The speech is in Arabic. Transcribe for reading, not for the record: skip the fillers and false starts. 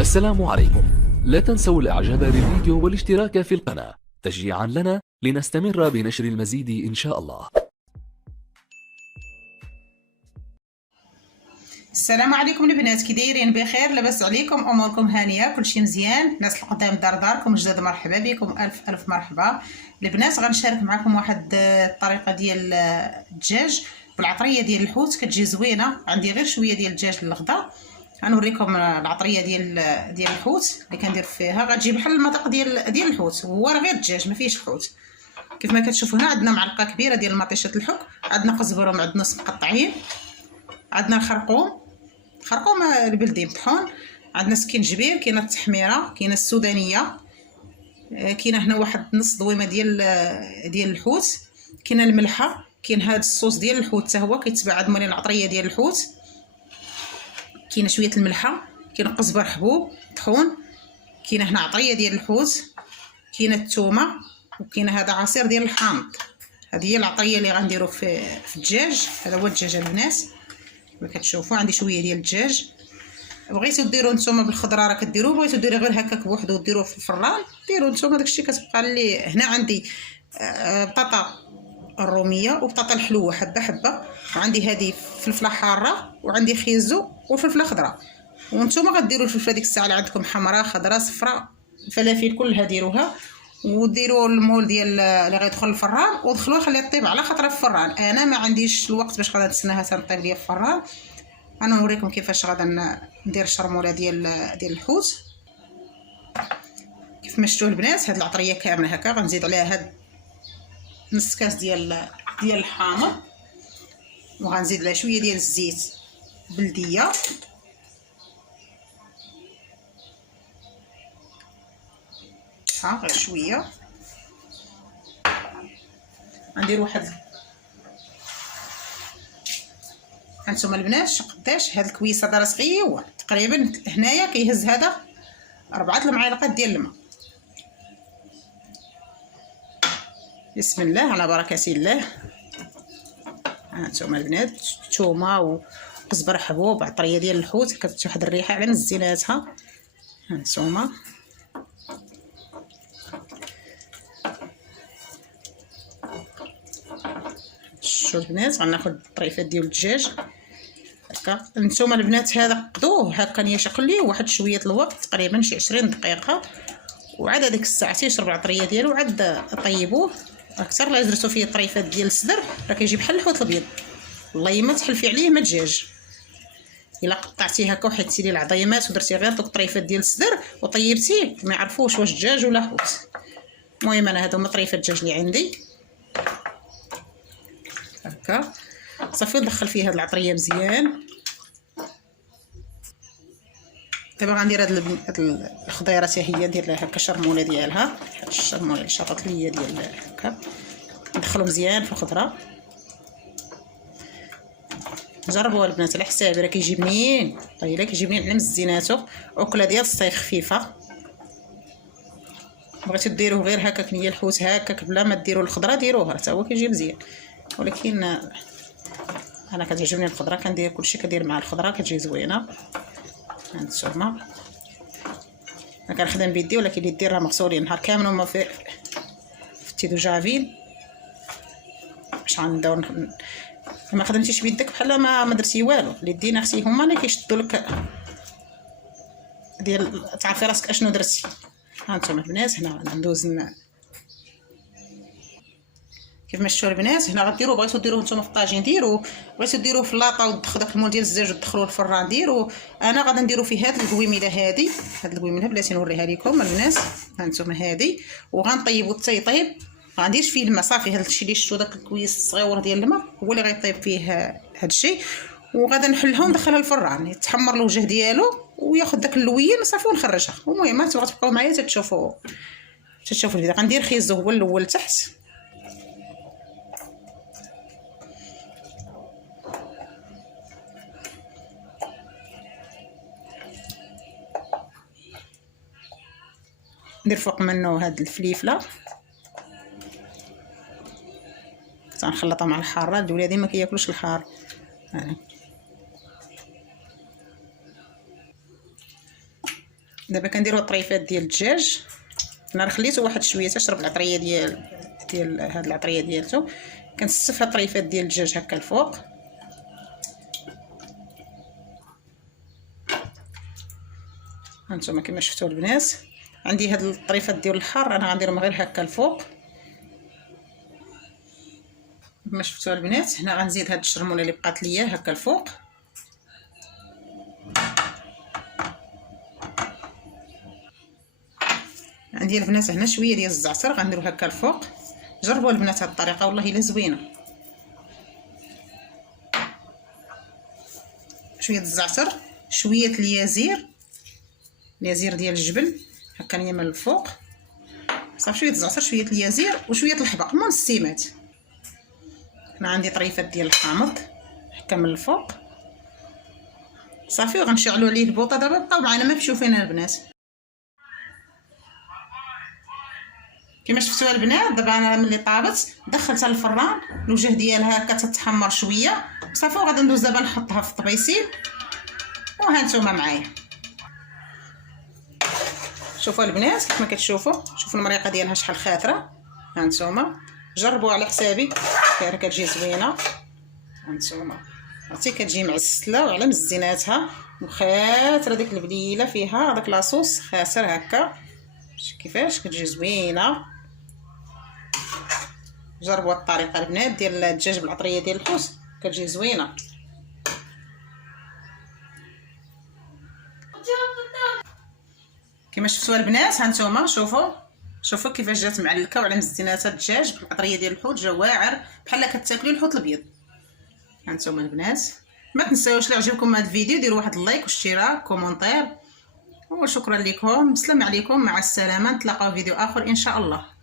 السلام عليكم. لا تنسوا الاعجاب بالفيديو والاشتراك في القناة تشجيعا لنا لنستمر بنشر المزيد ان شاء الله. السلام عليكم البنات، كي دايرين؟ بخير؟ لاباس عليكم؟ اموركم هانيه؟ كلشي مزيان؟ الناس القدام داركم جداد مرحبا بكم، الف مرحبا البنات. غنشارك معكم واحد الطريقه ديال الدجاج بالعطريه ديال الحوت، كتجي زوينه. عندي غير شويه ديال الدجاج للغدا، غنوريكم العطريه ديال الحوت اللي كندير فيها. غتجي بحال المذاق ديال الحوت، هو راه غير الدجاج ما فيهش الحوت. كيف ما كتشوفوا هنا عندنا معلقه كبيره ديال مطيشه الحك، عندنا قزبره عندنا مقطعين، عندنا الخرقوم البلدي مطحون، عندنا سكينجبير، كاينه التحميره، كاينه السودانيه، كاينه هنا واحد نص ضويمه ديال الحوت، كاينه الملحه، كاين هذا الصوص ديال الحوت حتى هو كيتباع مولين العطريه ديال الحوت، كاينه شويه الملحه، كاين قزبر حبوب طحون، كاينه هنا عطريه ديال الحوت، كاينه الثومه، وكاينه هذا عصير ديال الحامض. هذه هي العطريه اللي غنديرو في الدجاج. هذا هو الدجاج البنات كما كتشوفوا. عندي شويه ديال الدجاج. بغيتو ديروا نتوما بالخضره راه كديروه، بغيتو ديروا غير هكاك بوحدو ديروه في الفران ديروا نتوما داكشي كتبقى لي. هنا عندي بطاطا الروميه وبطاطا الحلوه حبه حبه، وعندي هذه فلفله حاره، وعندي خيزو وفلفله خضراء. وانتوما غديروا الفلفله ديك الساعه اللي عندكم حمراء خضراء صفراء، الفلافل كلها ديروها، وديروا المول ديال اللي غيدخل الفران ودخلوه خليه طيب على خطره في الفران. انا ما عنديش الوقت باش غادا نتسناها تنطيب ليا في الفران. انا نوريكم كيفاش غادا ندير الشرموله ديال الحوت. كيف ما شفتوا البنات، هاد العطريه كامله هكا غنزيد عليها هاد نص كاس ديال الحامض، وغنزيد عليها شويه ديال الزيت بلديه، ها غير شويه. غندير واحد، هانتوما البنات قداش هاد الكويسه دار صغيره تقريبا هنايا كيهز هذا 4 المعالق ديال الماء. بسم الله على بركه الله. هانتوما البنات الثومه وقزبر حبوب عطريه ديال الحوت كتجي واحد الريحه على مزيناتها. هانتوما شوفوا البنات، غناخذ الطريفات ديال الدجاج هكا. نتوما البنات هذا قدوه هكا يشقليه واحد شويه الوقت تقريبا شي 20 دقيقه، وعاد هذيك الساعه تيشرب العطريه ديالو. عاد طيبوه اكثر. لا درتو فيه الطريفات ديال الصدر راه كيجي بحال الحوت الابيض، والله ما تحلفي عليه ما دجاج. الا قطعتيه هكا وحيدتي ليه العظيمات ودرتي غير دوك الطريفات ديال الصدر وطيبتيه ما يعرفوش واش دجاج ولا حوت. المهم انا هادو هما طريفات الدجاج اللي عندي هكا. صافي ندخل فيه هاد العطريه مزيان. دابا غندير هاد الخضيره حتى هي ندير لها هكا شرموله ديالها، الشرموله الشطاطليه ديال هكا، ندخلو مزيان في الخضره. جربوها البنات على حسابي، راه كيجي بنين، والله كيجي بنين على مزيناتو. اكله ديال الصيف خفيفه. بغيتو ديروه غير هكاك نيه الحوت هكاك بلا ما ديروا الخضره ديروها حتى هو كيجي مزيان، ولكن انا كتعجبني الخضره كندير كلشي كدير مع الخضره كتجي زوينه. هانتوما انا كنخدم بيدي، ولكن يدي راه مغسولين نهار كامل هما في التيدو جافين. باش غندور ما خدمتيش بيدك بحال ما درتي والو. اليدين اختي هما اللي كيشدوا لك ديال تعرفي راسك اشنو درتي. هانتوما البنات هنا غندوز كيف ما شفتوا البنات. هنا غديروا بغيتو ديروه نتوما في الطاجين ديروا، بغيتو ديروه في اللاطا ودخلوا داك المول ديال الزاج ودخلوه الفران ديروا. انا غادا نديرو فيه هاد القويميله هادي، هاد القويميله بلاتي نوريها لكم البنات. هانتوما هادي وغنطيبو حتى يطيب. ما غنديرش فيه الماء صافي، هاد الشيء اللي شفتوا داك الكويس الصغيور ديال الماء هو اللي غيطيب فيه هاد الشيء. وغادا نحلها وندخلها الفران يتحمر الوجه ديالو وياخذ داك اللوين صافي ونخرجها. المهم انتم غتبقاو معايا تشوفوا الفيديو. غندير خيزو هو الاول تحت، ندير فوق منه هاد الفليفله تنخلطها مع الحاره. الولادي ما كياكلوش الحار. دابا كنديروا الطريفات ديال الدجاج. انا خليته واحد شويه تشرب العطريه ديال هاد العطريه ديالته. كنسف هاد الطريفات ديال الدجاج هكا الفوق. هانتوما كما شفتوا البنات، عندي هاد الطريفات ديال الحار انا غنديرهم غير هكا الفوق كما شفتوا البنات. هنا غنزيد هاد الشرموله اللي بقات ليا هكا الفوق. عندي البنات هنا شويه ديال الزعتر غنديرو هكا الفوق. جربوا البنات هاد الطريقه والله الا زوينه. شويه الزعتر، شويه اليازير ديال الجبل هكا نيا من الفوق. صافي شويه الزعتر، شويه اليازير وشويه الحبق منسمات. هنا عندي طريفات ديال الحامض هكا من الفوق. صافي وغنشعلوا عليه البوطه. دابا بقاو معنا ما مشوفين البنات كما شفتوا البنات. دابا انا ملي طابت دخلتها للفران، الوجه ديالها هكا تتحمر شويه صافي. وغادي ندوز دابا نحطها في الطبيسيل. وها نتوما معايا شوفوا البنات كيف ما كتشوفوا. شوفوا المريقه ديالها شحال خاطره. ها نتوما جربوا على حسابي راه كتجي زوينه. ها نتوما عرفتي كتجي معسله وعلى مزيناتها وخاطره ديك البليله فيها داك لاصوص خاسر هكا. كيفاش كتجي زوينه. جربوا الطريقه البنات ديال الدجاج بالعطريه ديال الحوت كتجي زوينه. كما شفتوا البنات هانتوما شوفوا كيفاش جات معلكه وعلى مزيناتها الدجاج بالعطريه ديال الحوت. جا واعر بحال كتاكلوا الحوت الابيض. هانتوما البنات ما تنساوش الا عجبكم هذا الفيديو ديروا واحد اللايك واشتراك كومونتير. وشكرا لكم. بسلام عليكم، مع السلامه. نتلاقاو فيديو اخر ان شاء الله.